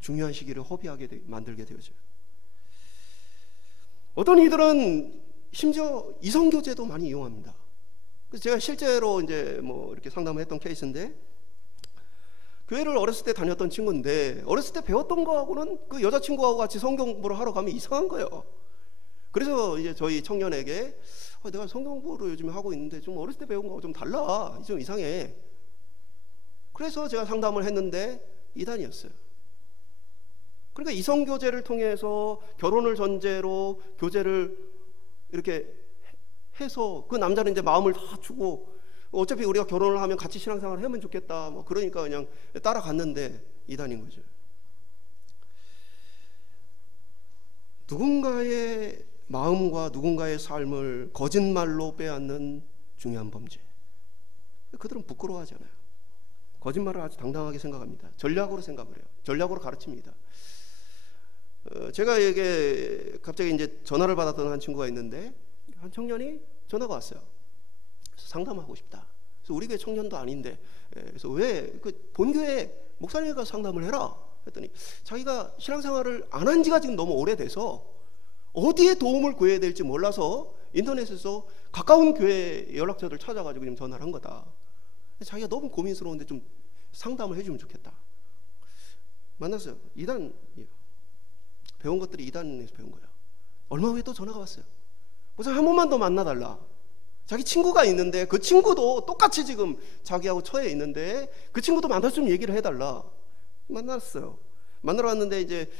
중요한 시기를 허비하게 만들게 되어져요. 어떤 이들은 심지어 이성교제도 많이 이용합니다. 그래서 제가 실제로 이제 뭐 이렇게 상담을 했던 케이스인데, 교회를 어렸을 때 다녔던 친구인데 어렸을 때 배웠던 거하고는 그 여자친구하고 같이 성경 공부를 하러 가면 이상한 거예요. 그래서 이제 저희 청년에게 내가 성경 공부를 요즘에 하고 있는데 좀 어렸을 때 배운 거하고 좀 달라, 좀 이상해. 그래서 제가 상담을 했는데 이단이었어요. 그러니까 이성교제를 통해서 결혼을 전제로 교제를 이렇게 해서 그 남자는 이제 마음을 다 주고, 어차피 우리가 결혼을 하면 같이 신앙생활을 하면 좋겠다, 뭐 그러니까 그냥 따라갔는데 이단인 거죠. 누군가의 마음과 누군가의 삶을 거짓말로 빼앗는 중요한 범죄. 그들은 부끄러워하지 않아요. 거짓말을 아주 당당하게 생각합니다. 전략으로 생각을 해요. 전략으로 가르칩니다. 제가 이게 갑자기 이제 전화를 받았던 한 친구가 있는데, 한 청년이 전화가 왔어요. 그래서 상담하고 싶다. 그래서 우리 교회 청년도 아닌데, 그래서 왜 그 본교회 목사님이 가서 상담을 해라 했더니, 자기가 신앙생활을 안 한 지가 지금 너무 오래돼서 어디에 도움을 구해야 될지 몰라서 인터넷에서 가까운 교회 연락처를 찾아가지고 지금 전화를 한 거다. 자기가 너무 고민스러운데 좀 상담을 해주면 좋겠다. 만났어요. 이단이에요. 배운 것들이 이단에서 배운 거예요. 얼마 후에 또 전화가 왔어요. 무슨 한 번만 더 만나달라. 자기 친구가 있는데 그 친구도 똑같이 지금 자기하고 처해 있는데 그 친구도 만났으면 얘기를 해달라. 만났어요. 만나러 왔는데 이제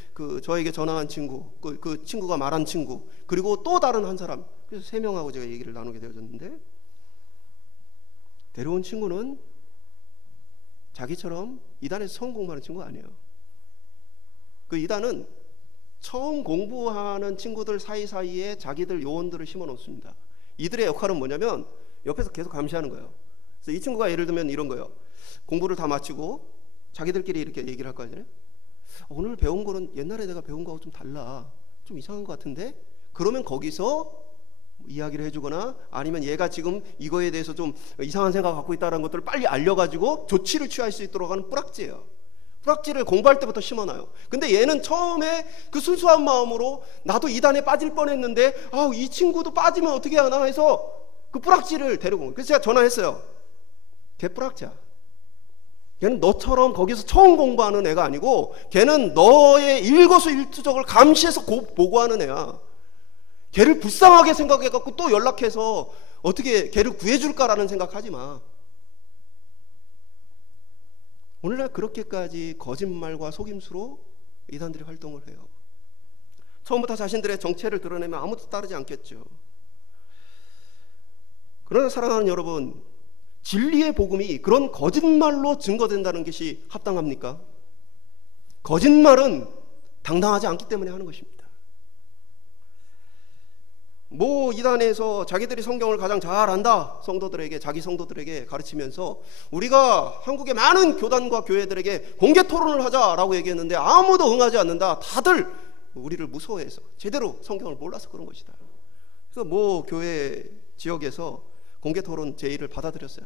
저에게 전화한 친구, 그 친구가 말한 친구, 그리고 또 다른 한 사람, 그래서 3명하고 제가 얘기를 나누게 되어졌는데, 데려온 친구는 자기처럼 이단에서 처음 공부하는 친구가 아니에요. 그 이단은 처음 공부하는 친구들 사이사이에 자기들 요원들을 심어 놓습니다. 이들의 역할은 뭐냐면 옆에서 계속 감시하는 거예요. 그래서 이 친구가 예를 들면 이런 거예요. 공부를 다 마치고 자기들끼리 이렇게 얘기를 할 거 아니에요. 오늘 배운 거는 옛날에 내가 배운 거하고 좀 달라, 좀 이상한 것 같은데? 그러면 거기서 이야기를 해주거나, 아니면 얘가 지금 이거에 대해서 좀 이상한 생각 갖고 있다는 것들을 빨리 알려가지고 조치를 취할 수 있도록 하는 뿌락지예요. 뿌락지를 공부할 때부터 심어놔요. 근데 얘는 처음에 그 순수한 마음으로 나도 이단에 빠질 뻔했는데 이 친구도 빠지면 어떻게 하나 해서 그 뿌락지를 데리고 온 거예요. 그래서 제가 전화했어요. 걔 뿌락지야. 걔는 너처럼 거기서 처음 공부하는 애가 아니고, 걔는 너의 일거수일투족을 감시해서 보고하는 애야. 걔를 불쌍하게 생각해갖고 또 연락해서 어떻게 걔를 구해줄까라는 생각하지 마. 오늘날 그렇게까지 거짓말과 속임수로 이단들이 활동을 해요. 처음부터 자신들의 정체를 드러내면 아무도 따르지 않겠죠. 그러나 사랑하는 여러분, 진리의 복음이 그런 거짓말로 증거된다는 것이 합당합니까? 거짓말은 당당하지 않기 때문에 하는 것입니다. 이단에서 자기들이 성경을 가장 잘 안다, 성도들에게, 자기 성도들에게 가르치면서 우리가 한국의 많은 교단과 교회들에게 공개 토론을 하자라고 얘기했는데 아무도 응하지 않는다. 다들 우리를 무서워해서 제대로 성경을 몰라서 그런 것이다. 그래서 교회 지역에서 공개 토론 제의를 받아들였어요.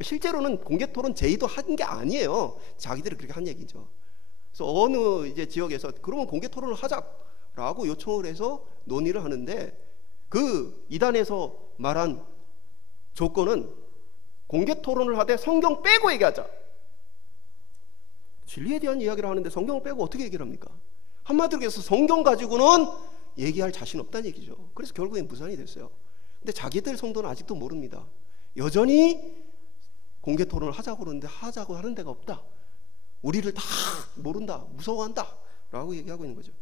실제로는 공개 토론 제의도 한 게 아니에요. 자기들이 그렇게 한 얘기죠. 그래서 어느 이제 지역에서 그러면 공개 토론을 하자라고 요청을 해서 논의를 하는데, 그 이단에서 말한 조건은 공개 토론을 하되 성경 빼고 얘기하자. 진리에 대한 이야기를 하는데 성경을 빼고 어떻게 얘기를 합니까? 한마디로 해서 성경 가지고는 얘기할 자신 없다는 얘기죠. 그래서 결국엔 무산이 됐어요. 근데 자기들 성도는 아직도 모릅니다. 여전히 공개 토론을 하자고 그러는데 하자고 하는 데가 없다. 우리를 다 모른다, 무서워한다 라고 얘기하고 있는 거죠.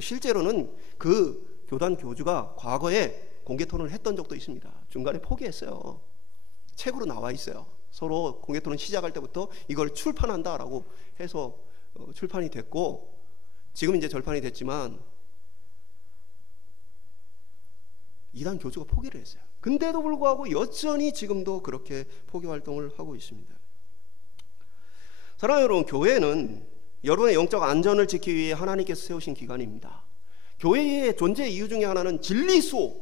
실제로는 그 교단 교주가 과거에 공개 토론을 했던 적도 있습니다. 중간에 포기했어요. 책으로 나와 있어요. 서로 공개 토론 시작할 때부터 이걸 출판한다라고 해서 출판이 됐고, 지금 이제 절판이 됐지만 이단 교주가 포기를 했어요. 근데도 불구하고 여전히 지금도 그렇게 포기 활동을 하고 있습니다. 사랑하는 여러분, 교회는 여러분의 영적 안전을 지키기 위해 하나님께서 세우신 기관입니다. 교회의 존재 이유 중에 하나는 진리수,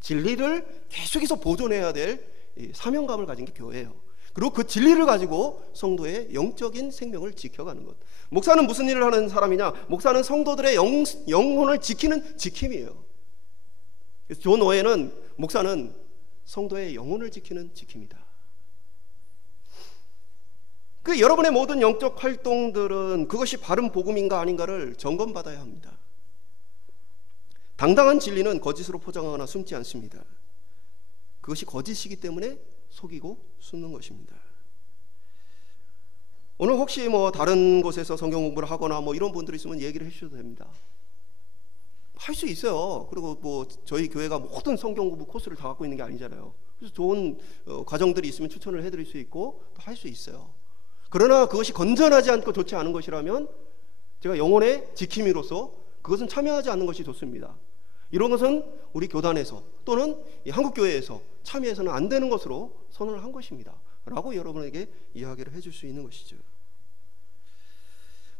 진리를 계속해서 보존해야 될 사명감을 가진 게 교회예요. 그리고 그 진리를 가지고 성도의 영적인 생명을 지켜가는 것. 목사는 무슨 일을 하는 사람이냐? 목사는 성도들의 영혼을 지키는 지킴이에요. 그래서 존 오웬은 목사는 성도의 영혼을 지키는 지킴이다. 그 여러분의 모든 영적 활동들은 그것이 바른 복음인가 아닌가를 점검받아야 합니다. 당당한 진리는 거짓으로 포장하거나 숨지 않습니다. 그것이 거짓이기 때문에 속이고 숨는 것입니다. 오늘 혹시 다른 곳에서 성경 공부를 하거나 이런 분들이 있으면 얘기를 해주셔도 됩니다. 할 수 있어요. 그리고 저희 교회가 모든 성경 공부 코스를 다 갖고 있는 게 아니잖아요. 그래서 좋은 과정들이 있으면 추천을 해드릴 수 있고 또 할 수 있어요. 그러나 그것이 건전하지 않고 좋지 않은 것이라면 제가 영혼의 지킴이로서 그것은 참여하지 않는 것이 좋습니다. 이런 것은 우리 교단에서 또는 한국교회에서 참여해서는 안 되는 것으로 선언을 한 것입니다 라고 여러분에게 이야기를 해줄 수 있는 것이죠.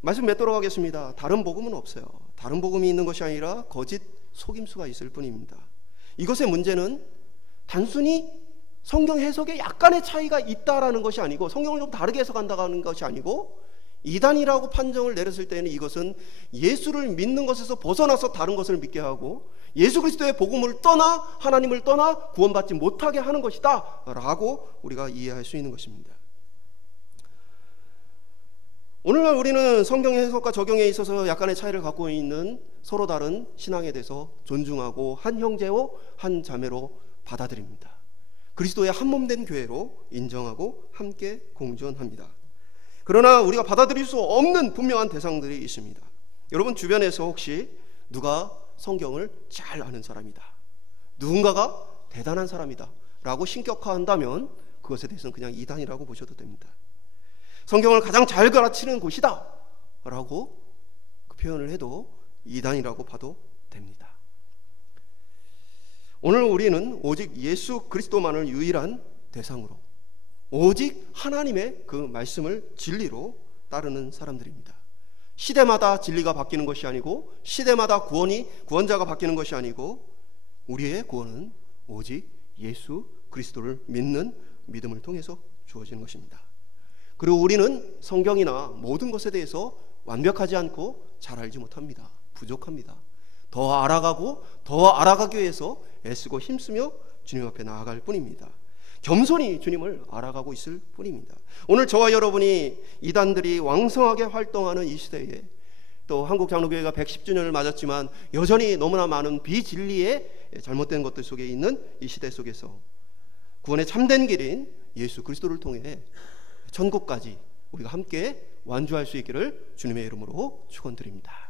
말씀 맺도록 하겠습니다. 다른 복음은 없어요. 다른 복음이 있는 것이 아니라 거짓 속임수가 있을 뿐입니다. 이것의 문제는 단순히 성경 해석에 약간의 차이가 있다라는 것이 아니고, 성경을 좀 다르게 해석한다는 것이 아니고, 이단이라고 판정을 내렸을 때는 이것은 예수를 믿는 것에서 벗어나서 다른 것을 믿게 하고 예수 그리스도의 복음을 떠나 하나님을 떠나 구원받지 못하게 하는 것이다 라고 우리가 이해할 수 있는 것입니다. 오늘날 우리는 성경 해석과 적용에 있어서 약간의 차이를 갖고 있는 서로 다른 신앙에 대해서 존중하고 한 형제요 한 자매로 받아들입니다. 그리스도의 한 몸된 교회로 인정하고 함께 공존합니다. 그러나 우리가 받아들일 수 없는 분명한 대상들이 있습니다. 여러분 주변에서 혹시 누가 성경을 잘 아는 사람이다, 누군가가 대단한 사람이다 라고 신격화한다면 그것에 대해서는 그냥 이단이라고 보셔도 됩니다. 성경을 가장 잘 가르치는 곳이다 라고 그 표현을 해도 이단이라고 봐도 됩니다. 오늘 우리는 오직 예수 그리스도만을 유일한 대상으로, 오직 하나님의 그 말씀을 진리로 따르는 사람들입니다. 시대마다 진리가 바뀌는 것이 아니고, 시대마다 구원자가 바뀌는 것이 아니고, 우리의 구원은 오직 예수 그리스도를 믿는 믿음을 통해서 주어지는 것입니다. 그리고 우리는 성경이나 모든 것에 대해서 완벽하지 않고 잘 알지 못합니다. 부족합니다. 더 알아가고 더 알아가기 위해서 애쓰고 힘쓰며 주님 앞에 나아갈 뿐입니다. 겸손히 주님을 알아가고 있을 뿐입니다. 오늘 저와 여러분이 이단들이 왕성하게 활동하는 이 시대에, 또 한국장로교회가 110주년을 맞았지만 여전히 너무나 많은 비진리의 잘못된 것들 속에 있는 이 시대 속에서 구원의 참된 길인 예수 그리스도를 통해 천국까지 우리가 함께 완주할 수 있기를 주님의 이름으로 축원드립니다.